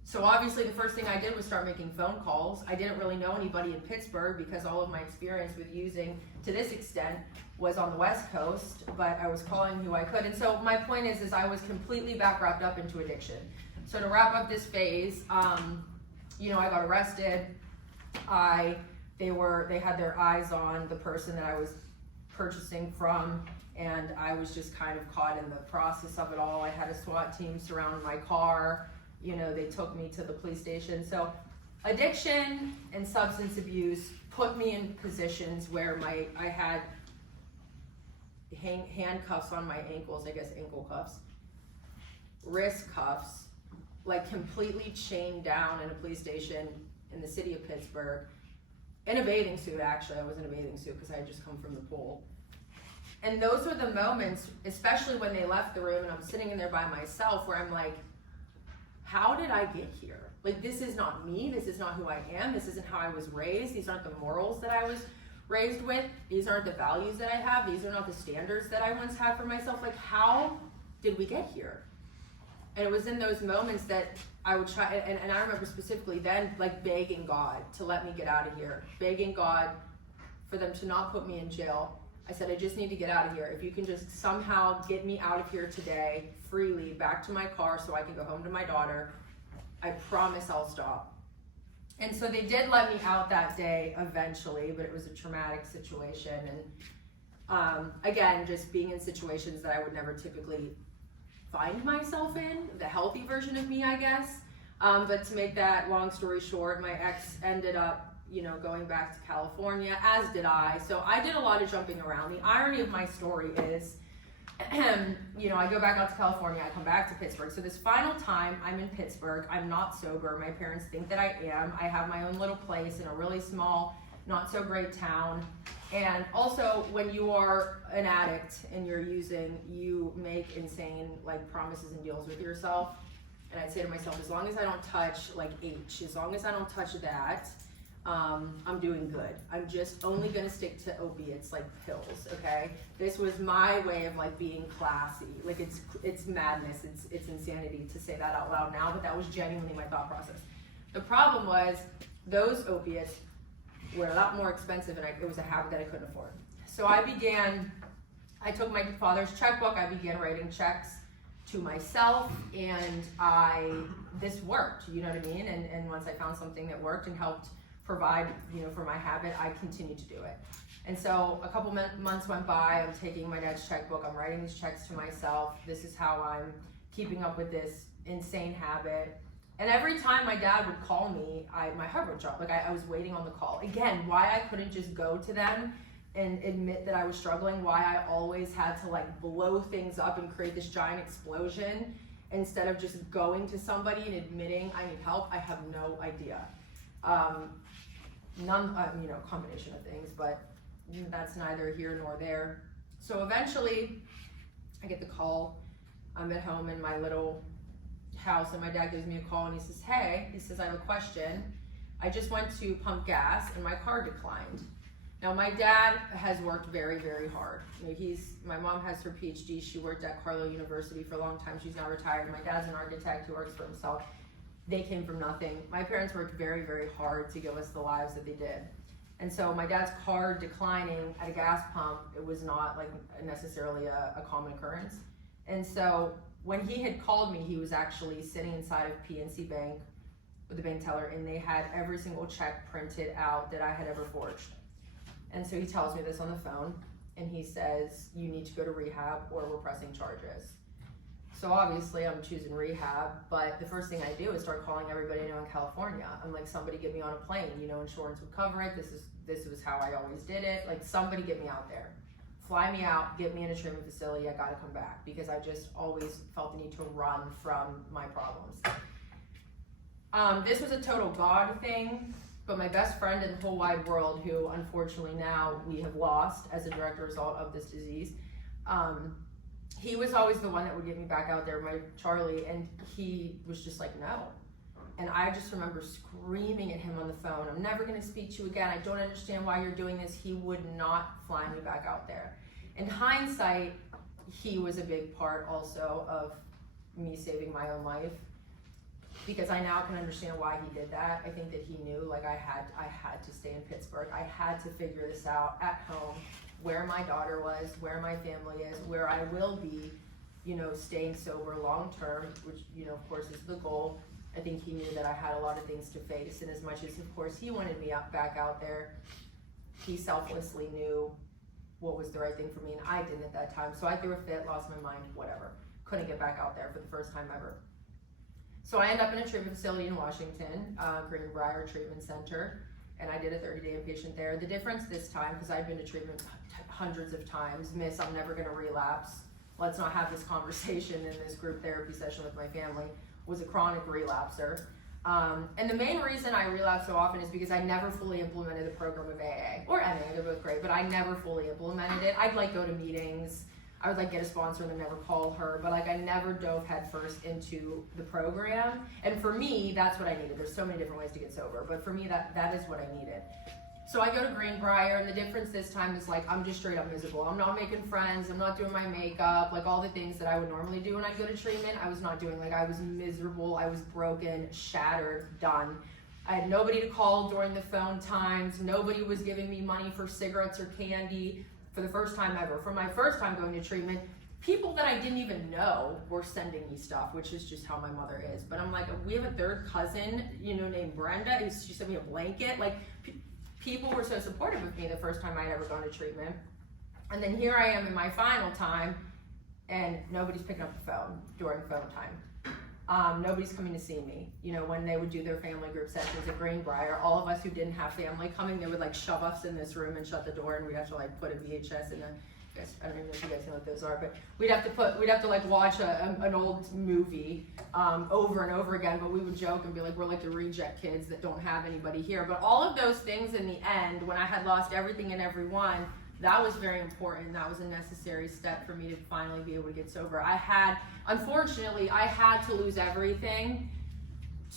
So obviously the first thing I did was start making phone calls. I didn't really know anybody in Pittsburgh because all of my experience with using to this extent was on the West Coast, but I was calling who I could. And so my point is I was completely back wrapped up into addiction. So to wrap up this phase, you know, I got arrested. They had their eyes on the person that I was purchasing from, and I was just kind of caught in the process of it all. I had a SWAT team surround my car. You know, they took me to the police station. So addiction and substance abuse put me in positions where I had handcuffs on my ankles, I guess ankle cuffs, wrist cuffs, like completely chained down in a police station in the city of Pittsburgh, in a bathing suit. Actually, I was in a bathing suit because I had just come from the pool. And those were the moments, especially when they left the room and I'm sitting in there by myself, where I'm like, how did I get here? Like, this is not me, this is not who I am, this isn't how I was raised, these aren't the morals that I was raised with, these aren't the values that I have, these are not the standards that I once had for myself. Like, how did we get here? And it was in those moments that I would try, and I remember specifically then, like, begging God to let me get out of here, begging God for them to not put me in jail. I said, I just need to get out of here. If you can just somehow get me out of here today, freely, back to my car so I can go home to my daughter, I promise I'll stop. And so they did let me out that day eventually, but it was a traumatic situation. And again, just being in situations that I would never typically find myself in, the healthy version of me, I guess. But to make that long story short, my ex ended up, you know, going back to California, as did I. So I did a lot of jumping around. The irony of my story is, you know, I go back out to California, I come back to Pittsburgh. So this final time I'm in Pittsburgh, I'm not sober. My parents think that I am. I have my own little place in a really small, not so great town. And also, when you are an addict and you're using, you make insane, like, promises and deals with yourself. And I'd say to myself, as long as I don't touch, like, H, as long as I don't touch that, I'm doing good. I'm just only gonna stick to opiates, like pills, okay? This was my way of, like, being classy. Like, it's madness, it's insanity to say that out loud now, but that was genuinely my thought process. The problem was, those opiates were a lot more expensive, and it was a habit that I couldn't afford. So I took my father's checkbook, I began writing checks to myself, and this worked, you know what I mean? And once I found something that worked and helped provide, you know, for my habit, I continued to do it. And so a couple months went by, I'm taking my dad's checkbook, I'm writing these checks to myself. This is how I'm keeping up with this insane habit. And every time my dad would call me, my heart would drop. Like, I was waiting on the call. Again, why I couldn't just go to them and admit that I was struggling, why I always had to, like, blow things up and create this giant explosion instead of just going to somebody and admitting I need help, I have no idea. You know, combination of things, but that's neither here nor there. So eventually, I get the call. I'm at home in my little house, and my dad gives me a call, and he says, hey, I have a question. I just went to pump gas, and my car declined. Now my dad has worked very, very hard. You know, my mom has her PhD. She worked at Carlow University for a long time. She's now retired. My dad's an architect who works for himself. They came from nothing. My parents worked very, very hard to give us the lives that they did. And so my dad's car declining at a gas pump, it was not like necessarily a common occurrence. And so when he had called me, he was actually sitting inside of PNC Bank with the bank teller, and they had every single check printed out that I had ever forged. And so he tells me this on the phone, and he says, you need to go to rehab or we're pressing charges. So obviously I'm choosing rehab, but the first thing I do is start calling everybody I know in California. I'm like, somebody get me on a plane, you know, insurance would cover it. This was how I always did it. Like, somebody get me out there. Fly me out, get me in a treatment facility, I gotta come back, because I just always felt the need to run from my problems. This was a total God thing, but my best friend in the whole wide world, who unfortunately now we have lost as a direct result of this disease, he was always the one that would get me back out there, my Charlie, and he was just like, no. And I just remember screaming at him on the phone, I'm never gonna speak to you again, I don't understand why you're doing this. He would not fly me back out there. In hindsight, he was a big part also of me saving my own life, because I now can understand why he did that. I think that he knew, like, I had to stay in Pittsburgh. I had to figure this out at home, where my daughter was, where my family is, where I will be, you know, staying sober long term, which, you know, of course is the goal. I think he knew that I had a lot of things to face, and as much as, of course, he wanted me back out there, he selflessly knew what was the right thing for me, and I didn't at that time. So I threw a fit, lost my mind, whatever. Couldn't get back out there for the first time ever. So I ended up in a treatment facility in Washington, Greenbrier Treatment Center, and I did a 30-day inpatient there. The difference this time, because I've been to treatment hundreds of times, miss, I'm never gonna relapse. Let's not have this conversation in this group therapy session with my family, was a chronic relapser. And the main reason I relapse so often is because I never fully implemented the program of AA, or NA, they're both great, but I never fully implemented it. I'd like go to meetings, I would like get a sponsor and then never call her, but like I never dove headfirst into the program. And for me, that's what I needed. There's so many different ways to get sober, but for me, that is what I needed. So I go to Greenbrier, and the difference this time is like, I'm just straight up miserable. I'm not making friends, I'm not doing my makeup, like all the things that I would normally do when I go to treatment, I was not doing. Like, I was miserable, I was broken, shattered, done. I had nobody to call during the phone times, nobody was giving me money for cigarettes or candy for the first time ever. For my first time going to treatment, people that I didn't even know were sending me stuff, which is just how my mother is. But I'm like, we have a third cousin, you know, named Brenda, she sent me a blanket, like, people were so supportive of me the first time I'd ever gone to treatment. And then here I am in my final time, and nobody's picking up the phone during phone time. Nobody's coming to see me. You know, when they would do their family group sessions at Greenbrier, all of us who didn't have family coming, they would like shove us in this room and shut the door, and we'd have to like put a VHS in I don't even know if you guys know what those are, but we'd have to like watch an old movie over and over again, but we would joke and be like, we're like the reject kids that don't have anybody here. But all of those things in the end, when I had lost everything and everyone, that was very important. That was a necessary step for me to finally be able to get sober. Unfortunately, I had to lose everything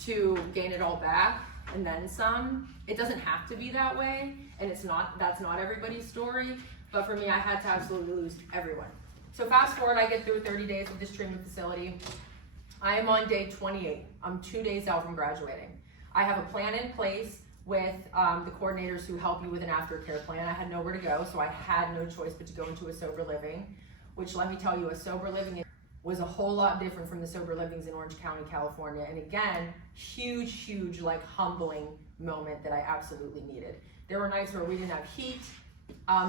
to gain it all back, and then some. It doesn't have to be that way, and that's not everybody's story. But for me, I had to absolutely lose everyone. So fast forward, I get through 30 days of this treatment facility. I am on day 28. I'm 2 days out from graduating. I have a plan in place with the coordinators who help you with an aftercare plan. I had nowhere to go, so I had no choice but to go into a sober living, which, let me tell you, a sober living was a whole lot different from the sober livings in Orange County, California. And again, huge, like humbling moment that I absolutely needed. There were nights where we didn't have heat.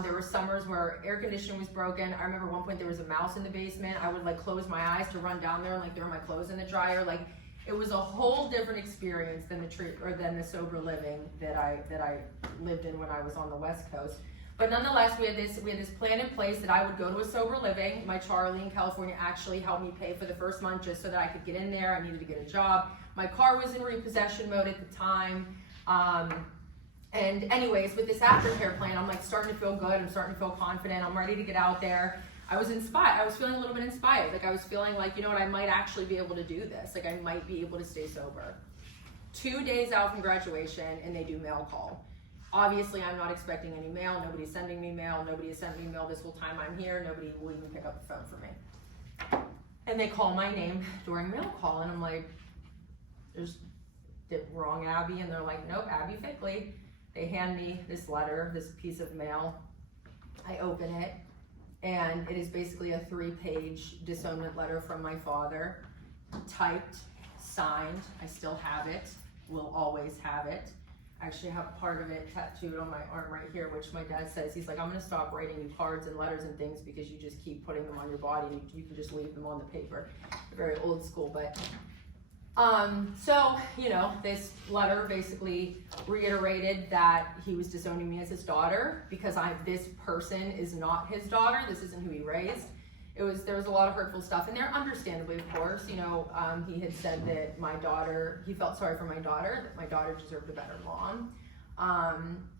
There were summers where air conditioning was broken. I remember one point there was a mouse in the basement. I would like close my eyes to run down there and like throw my clothes in the dryer. Like, it was a whole different experience than the sober living that I lived in when I was on the West Coast. But nonetheless, we had this plan in place that I would go to a sober living. My Charlie in California actually helped me pay for the first month just so that I could get in there. I needed to get a job. My car was in repossession mode at the time. And anyways, with this aftercare plan, I'm like starting to feel good. I'm starting to feel confident. I'm ready to get out there. I was inspired. I was feeling a little bit inspired. Like, I was feeling like, you know what, I might actually be able to do this. Like, I might be able to stay sober. 2 days out from graduation, and they do mail call. Obviously, I'm not expecting any mail. Nobody's sending me mail. Nobody has sent me mail this whole time I'm here. Nobody will even pick up the phone for me. And they call my name during mail call, and I'm like, there's the wrong Abby, and they're like, nope, Abby Fickley. They hand me this letter, this piece of mail. I open it, and it is basically a 3-page disownment letter from my father, typed, signed. I still have it, will always have it. I actually have part of it tattooed on my arm right here, which my dad says, he's like, I'm gonna stop writing you cards and letters and things because you just keep putting them on your body. You can just leave them on the paper. Very old school, but so, you know, this letter basically reiterated that he was disowning me as his daughter because this person is not his daughter. This isn't who he raised. There was a lot of hurtful stuff in there, understandably, of course. You know, he had said that he felt sorry for my daughter, that my daughter deserved a better mom.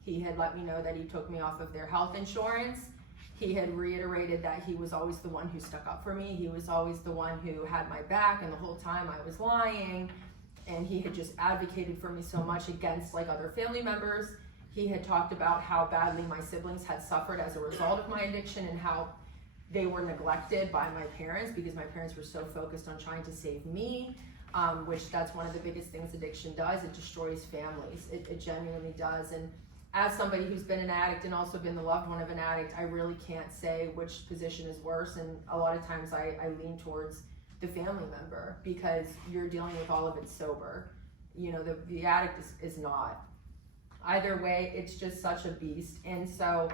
He had let me know that he took me off of their health insurance. He had reiterated that he was always the one who stuck up for me. He was always the one who had my back, and the whole time I was lying. And he had just advocated for me so much against like other family members. He had talked about how badly my siblings had suffered as a result of my addiction and how they were neglected by my parents because my parents were so focused on trying to save me, which that's one of the biggest things addiction does. It destroys families. It genuinely does. And as somebody who's been an addict and also been the loved one of an addict, I really can't say which position is worse. And a lot of times I lean towards the family member because you're dealing with all of it sober. You know, the addict is not. Either way, it's just such a beast. And so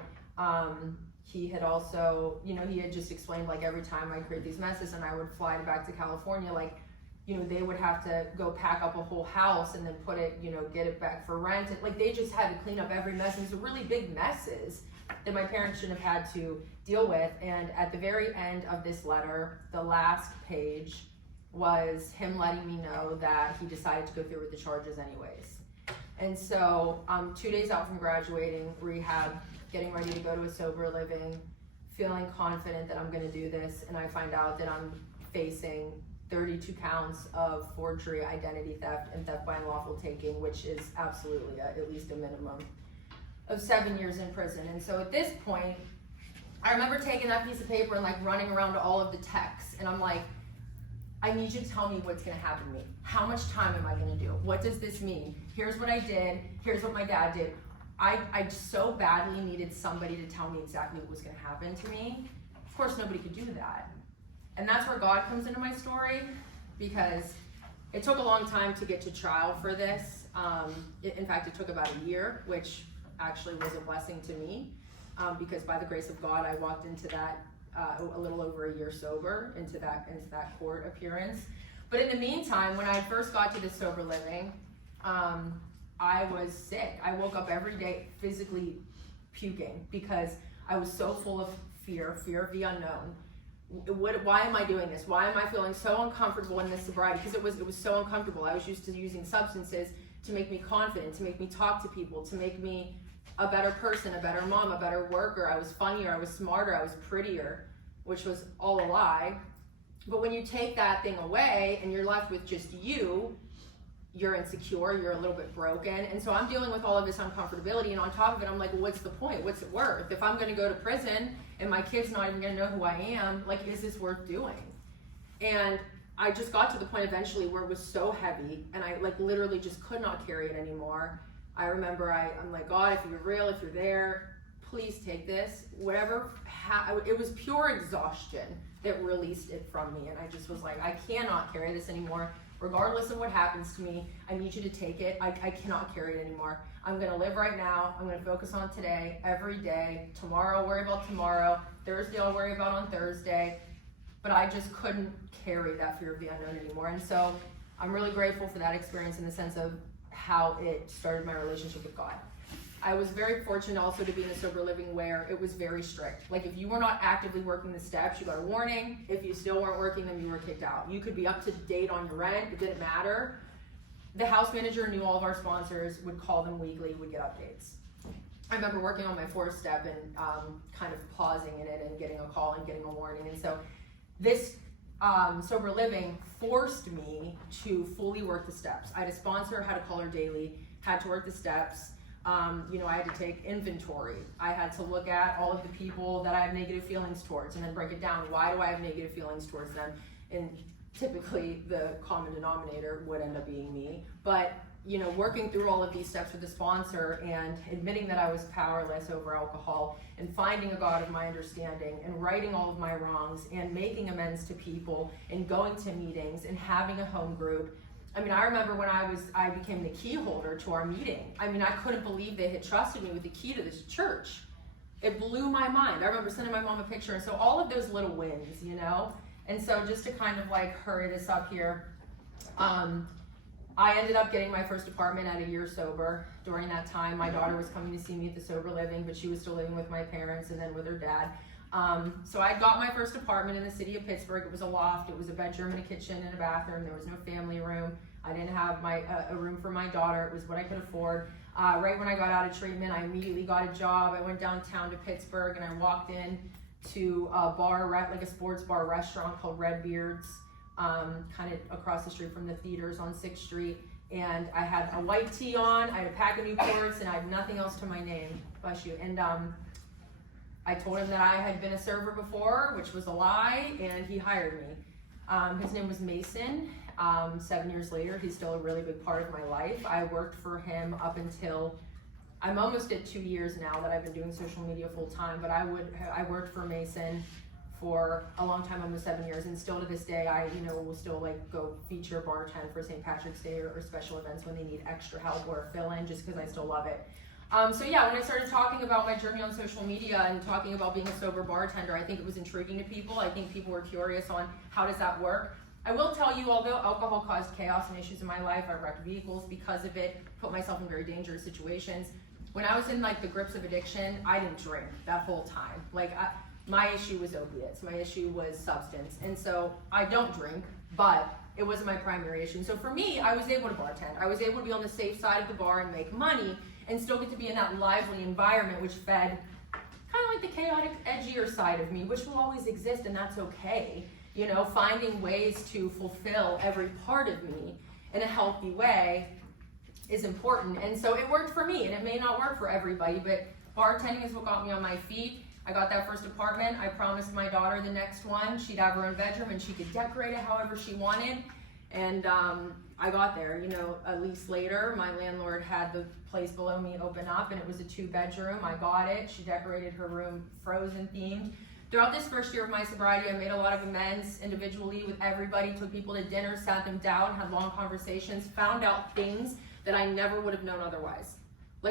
he had also, you know, he had just explained like every time I create these messes and I would fly back to California, like, you know, they would have to go pack up a whole house and then put it, you know, get it back for rent. And, like, they just had to clean up every mess. And it was really big messes that my parents shouldn't have had to deal with. And at the very end of this letter, the last page was him letting me know that he decided to go through with the charges anyways. And so I'm 2 days out from graduating rehab, getting ready to go to a sober living, feeling confident that I'm gonna do this, and I find out that I'm facing 32 counts of forgery, identity theft, and theft by unlawful taking, which is absolutely at least a minimum of 7 years in prison. And so at this point, I remember taking that piece of paper and like running around to all of the texts, and I'm like, I need you to tell me what's gonna happen to me. How much time am I gonna do? What does this mean? Here's what I did, here's what my dad did. I so badly needed somebody to tell me exactly what was gonna happen to me. Of course, nobody could do that. And that's where God comes into my story, because it took a long time to get to trial for this. In fact, it took about a year, which actually was a blessing to me, because by the grace of God, I walked into that a little over a year sober, into that court appearance. But in the meantime, when I first got to this sober living, I was sick. I woke up every day physically puking because I was so full of fear of the unknown. Why am I doing this? Why am I feeling so uncomfortable in this sobriety? Because it was so uncomfortable. I was used to using substances to make me confident, to make me talk to people, to make me a better person, a better mom, a better worker. I was funnier, I was smarter, I was prettier, which was all a lie. But when you take that thing away and you're left with just you're insecure, you're a little bit broken. And so I'm dealing with all of this uncomfortability, and on top of it, I'm like, well, what's the point? What's it worth? If I'm gonna go to prison and my kid's not even gonna know who I am, like, is this worth doing? And I just got to the point eventually where it was so heavy, and I like literally just could not carry it anymore. I remember I'm like, God, if you're real, if you're there, please take this. Whatever, it was pure exhaustion that released it from me. And I just was like, I cannot carry this anymore. Regardless of what happens to me, I need you to take it. I cannot carry it anymore. I'm gonna live right now. I'm gonna focus on today, every day. Tomorrow, I'll worry about tomorrow. Thursday, I'll worry about on Thursday. But I just couldn't carry that fear of the unknown anymore. And so I'm really grateful for that experience in the sense of how it started my relationship with God. I was very fortunate also to be in a sober living where it was very strict. Like, if you were not actively working the steps, you got a warning. If you still weren't working them, you were kicked out. You could be up to date on your rent. It didn't matter. The house manager knew all of our sponsors, would call them weekly, would get updates. I remember working on my fourth step and kind of pausing in it and getting a call and getting a warning. And so this sober living forced me to fully work the steps. I had a sponsor, had to call her daily, had to work the steps. I had to take inventory. I had to look at all of the people that I have negative feelings towards and then break it down. Why do I have negative feelings towards them? And typically the common denominator would end up being me. But, working through all of these steps with the sponsor and admitting that I was powerless over alcohol and finding a God of my understanding and righting all of my wrongs and making amends to people and going to meetings and having a home group. I remember when I became the key holder to our meeting. I couldn't believe they had trusted me with the key to this church. It blew my mind. I remember sending my mom a picture. And so all of those little wins, And so just to kind of hurry this up here, I ended up getting my first apartment at a year sober. During that time, my daughter was coming to see me at the sober living, but she was still living with my parents and then with her dad. So I got my first apartment in the city of Pittsburgh. It was a loft. It was a bedroom and a kitchen and a bathroom. There was no family room. I didn't have a room for my daughter. It was what I could afford. Right when I got out of treatment, I immediately got a job. I went downtown to Pittsburgh and I walked in to a bar, like a sports bar restaurant called Redbeard's, kind of across the street from the theaters on 6th Street. And I had a white tee on, I had a pack of Newports, and I had nothing else to my name. Bless you. And I told him that I had been a server before, which was a lie, and he hired me. His name was Mason. 7 years later, he's still a really big part of my life. I worked for him up until, I'm almost at 2 years now that I've been doing social media full time, but I worked for Mason for a long time, almost 7 years, and still to this day, I will still go feature bartend for St. Patrick's Day or special events when they need extra help or fill in, just because I still love it. So yeah, when I started talking about my journey on social media and talking about being a sober bartender, I think it was intriguing to people. I think people were curious on how does that work. I will tell you, although alcohol caused chaos and issues in my life, I wrecked vehicles because of it, put myself in very dangerous situations. When I was in the grips of addiction, I didn't drink that whole time. My issue was opiates, my issue was substance. And so I don't drink, but it wasn't my primary issue. And so for me, I was able to bartend. I was able to be on the safe side of the bar and make money and still get to be in that lively environment, which fed kind of the chaotic, edgier side of me, which will always exist, and that's okay. Finding ways to fulfill every part of me in a healthy way is important. And so it worked for me, and it may not work for everybody, but bartending is what got me on my feet. I got that first apartment. I promised my daughter the next one, she'd have her own bedroom and she could decorate it however she wanted. And I got there, a lease later, my landlord had the place below me open up and it was a 2-bedroom. I got it. She decorated her room Frozen themed. Throughout this first year of my sobriety, I made a lot of amends individually with everybody, took people to dinner, sat them down, had long conversations, found out things that I never would have known otherwise.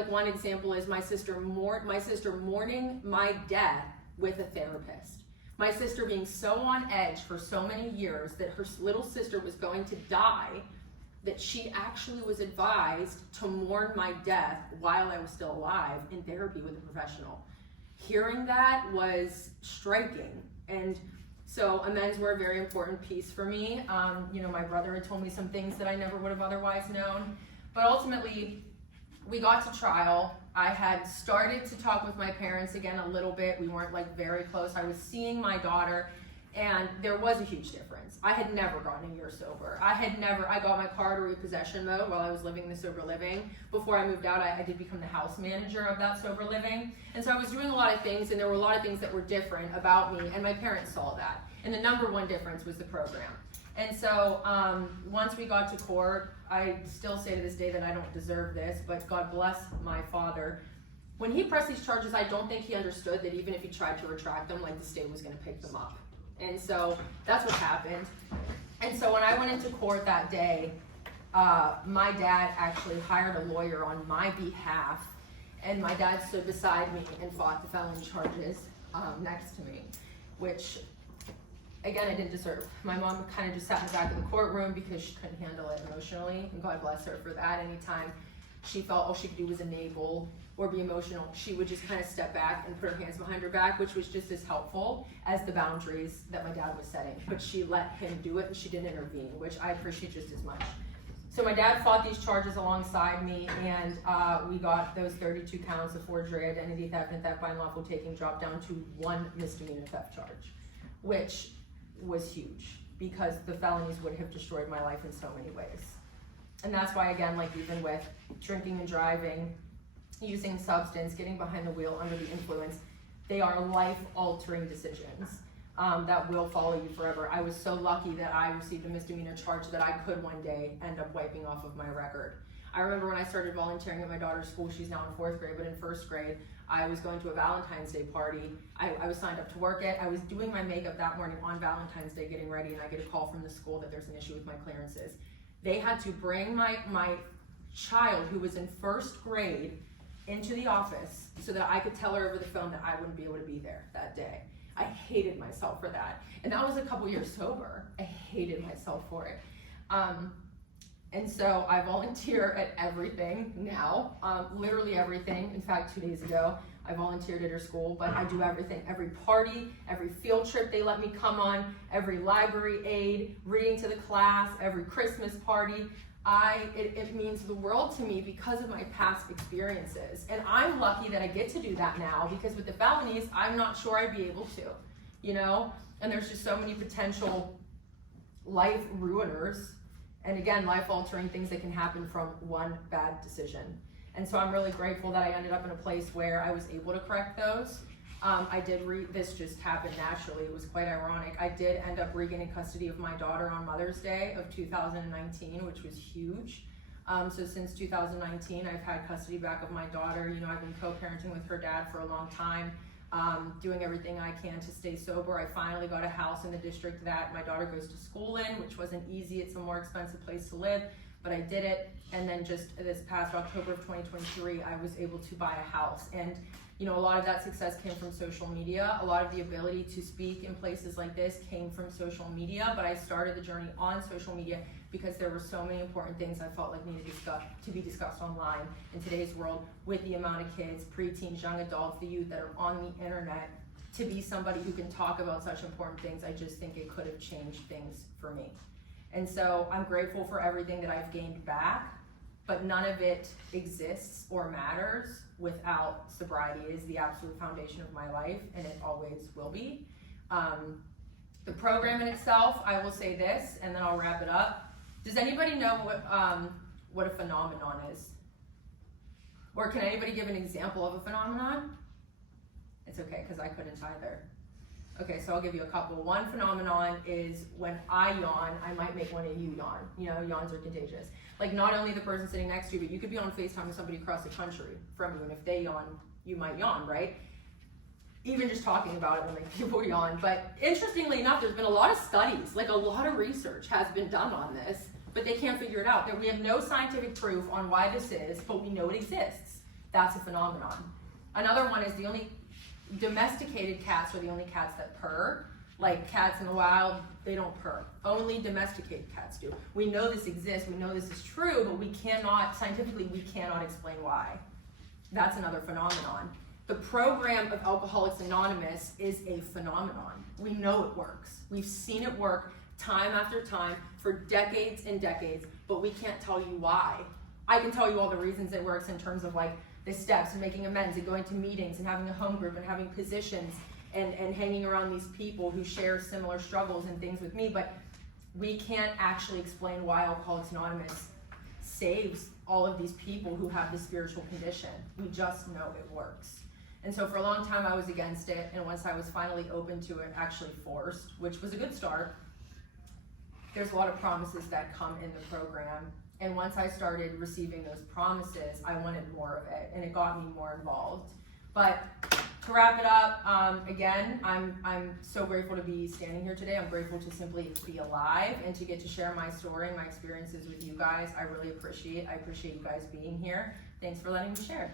One example is my sister mourning my death with a therapist. My sister being so on edge for so many years that her little sister was going to die, that she actually was advised to mourn my death while I was still alive in therapy with a professional. Hearing that was striking. And so amends were a very important piece for me. My brother had told me some things that I never would have otherwise known. But ultimately, we got to trial. I had started to talk with my parents again a little bit. We weren't very close. I was seeing my daughter, and there was a huge difference. I had never gotten a year sober. I got my car to repossession mode while I was living the sober living. Before I moved out, I did become the house manager of that sober living. And so I was doing a lot of things, and there were a lot of things that were different about me, and my parents saw that. And the number one difference was the program. And so once we got to court, I still say to this day that I don't deserve this, but God bless my father. When he pressed these charges, I don't think he understood that even if he tried to retract them, the state was going to pick them up. And so that's what happened. And so when I went into court that day, my dad actually hired a lawyer on my behalf, and my dad stood beside me and fought the felony charges next to me, which again, I didn't deserve. My mom kind of just sat in the back of the courtroom because she couldn't handle it emotionally, and God bless her for that. Anytime she felt all she could do was enable or be emotional, she would just kind of step back and put her hands behind her back, which was just as helpful as the boundaries that my dad was setting. But she let him do it and she didn't intervene, which I appreciate just as much. So my dad fought these charges alongside me, and we got those 32 counts of forgery, identity theft, and theft by unlawful taking dropped down to 1 misdemeanor theft charge, which was huge because the felonies would have destroyed my life in so many ways. And that's why, again, even with drinking and driving, using substance, getting behind the wheel under the influence, they are life-altering decisions that will follow you forever. I was so lucky that I received a misdemeanor charge that I could one day end up wiping off of my record. I remember when I started volunteering at my daughter's school, she's now in 4th grade, but in 1st grade, I was going to a Valentine's Day party. I was signed up to work it. I was doing my makeup that morning on Valentine's Day, getting ready, and I get a call from the school that there's an issue with my clearances. They had to bring my child, who was in 1st grade, into the office so that I could tell her over the phone that I wouldn't be able to be there that day. I hated myself for that. And that was a couple years sober. I hated myself for it. And so I volunteer at everything now, literally everything. In fact, 2 days ago, I volunteered at her school, but I do everything. Every party, every field trip they let me come on, every library aid, reading to the class, every Christmas party. It means the world to me because of my past experiences. And I'm lucky that I get to do that now, because with the felonies, I'm not sure I'd be able to, you know? And there's just so many potential life ruiners, and again, life-altering things that can happen from one bad decision. And so I'm really grateful that I ended up in a place where I was able to correct those. This just happened naturally. It was quite ironic. I did end up regaining custody of my daughter on Mother's Day of 2019, which was huge. So since 2019, I've had custody back of my daughter. You know, I've been co-parenting with her dad for a long time, doing everything I can to stay sober. I finally got a house in the district that my daughter goes to school in, which wasn't easy. It's a more expensive place to live, but I did it. And then just this past October of 2023, I was able to buy a house. And you know, a lot of that success came from social media. A lot of the ability to speak in places like this came from social media, but I started the journey on social media because there were so many important things I felt like needed to be discussed online in today's world, with the amount of kids, preteens, young adults, the youth that are on the internet. To be somebody who can talk about such important things, I just think it could have changed things for me. And so I'm grateful for everything that I've gained back, but none of it exists or matters without sobriety. It is the absolute foundation of my life, and it always will be. The program in itself, I will say this, and then I'll wrap it up. Does anybody know what a phenomenon is? Or can anybody give an example of a phenomenon? It's okay, because I couldn't either. Okay, so I'll give you a couple. One phenomenon is when I yawn, I might make one of you yawn. You know, yawns are contagious. Like, not only the person sitting next to you, but you could be on FaceTime with somebody across the country from you, and if they yawn, you might yawn, right? Even just talking about it will make people yawn. But interestingly enough, there's been a lot of studies, like a lot of research has been done on this, but they can't figure it out. We have no scientific proof on why this is, but we know it exists. That's a phenomenon. Another one is the only domesticated cats are the only cats that purr. Like cats in the wild, they don't purr. Only domesticated cats do. We know this exists, we know this is true, but scientifically, we cannot explain why. That's another phenomenon. The program of Alcoholics Anonymous is a phenomenon. We know it works. We've seen it work time after time for decades and decades, but we can't tell you why. I can tell you all the reasons it works in terms of like the steps and making amends and going to meetings and having a home group and having positions and hanging around these people who share similar struggles and things with me, but we can't actually explain why Alcoholics Anonymous saves all of these people who have this spiritual condition. We just know it works. And so for a long time I was against it, and once I was finally open to it, actually forced, which was a good start, there's a lot of promises that come in the program. And once I started receiving those promises, I wanted more of it, and it got me more involved. But to wrap it up, again, I'm so grateful to be standing here today. I'm grateful to simply be alive and to get to share my story and my experiences with you guys. I really appreciate it. I appreciate you guys being here. Thanks for letting me share.